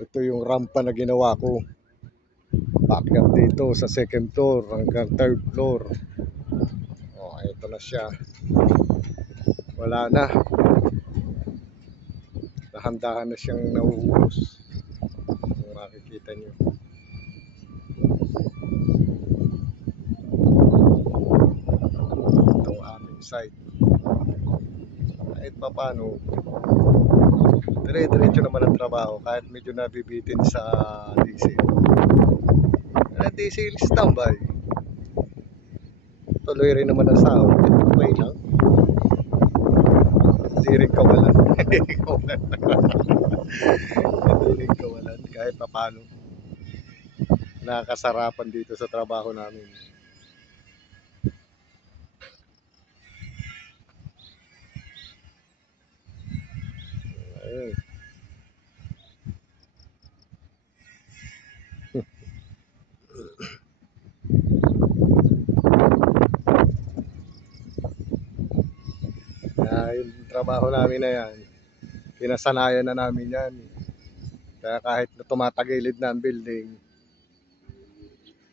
Ito yung rampa na ginawa ko. Paakyat dito sa second floor hanggang third floor. Oh, ito na siya. Wala na. Nahandahan na siyang nauubos. Kung makikita nyo. Itong aming site. Kahit pa paano, dire-diretso naman ang trabaho kahit medyo nabibitin sa diesel. Diesel standby. Tuloy rin naman ang sahod. Okay lang. Hindi rin kawalan. Hindi rin kawalan. Hindi rin kawalan kahit pa paano. Nakakasarapan dito sa trabaho namin. Ayun. Yung trabaho namin na yan, kinasanayan na namin yan. Kaya kahit na tumatagilid na ang building,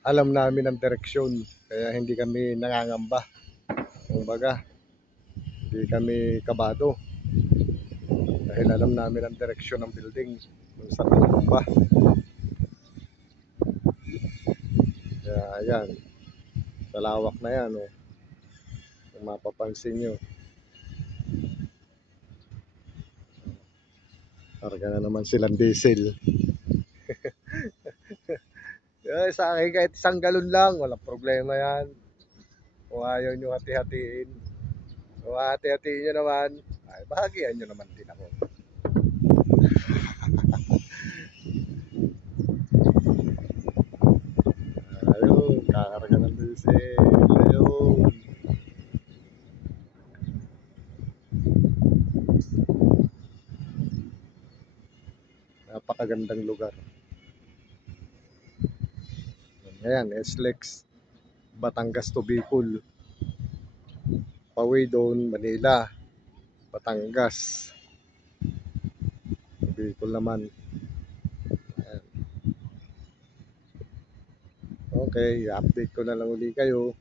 alam namin ang direksyon. Kaya hindi kami nangangamba. Kumbaga, hindi kami kabado. Dahil alam namin ang direksyon ng building kung saan tumumba. Kaya ayan, salawak na yan. Oh. Kung mapapansin nyo. Karga na naman silang diesel. Sa akin kahit isang galon lang, walang problema yan. Kung ayaw nyo hati-hatiin. Kung hati-hatiin nyo naman, ay bahagian nyo naman din ako. Ayun, kakarga ng diesel. Ayun. Napakagandang lugar. Ayan, SLEX Batangas to Bicol. Pauwi doon, Manila, Batangas, Bicol naman. Ayan. Okay, update ko na lang uli kayo.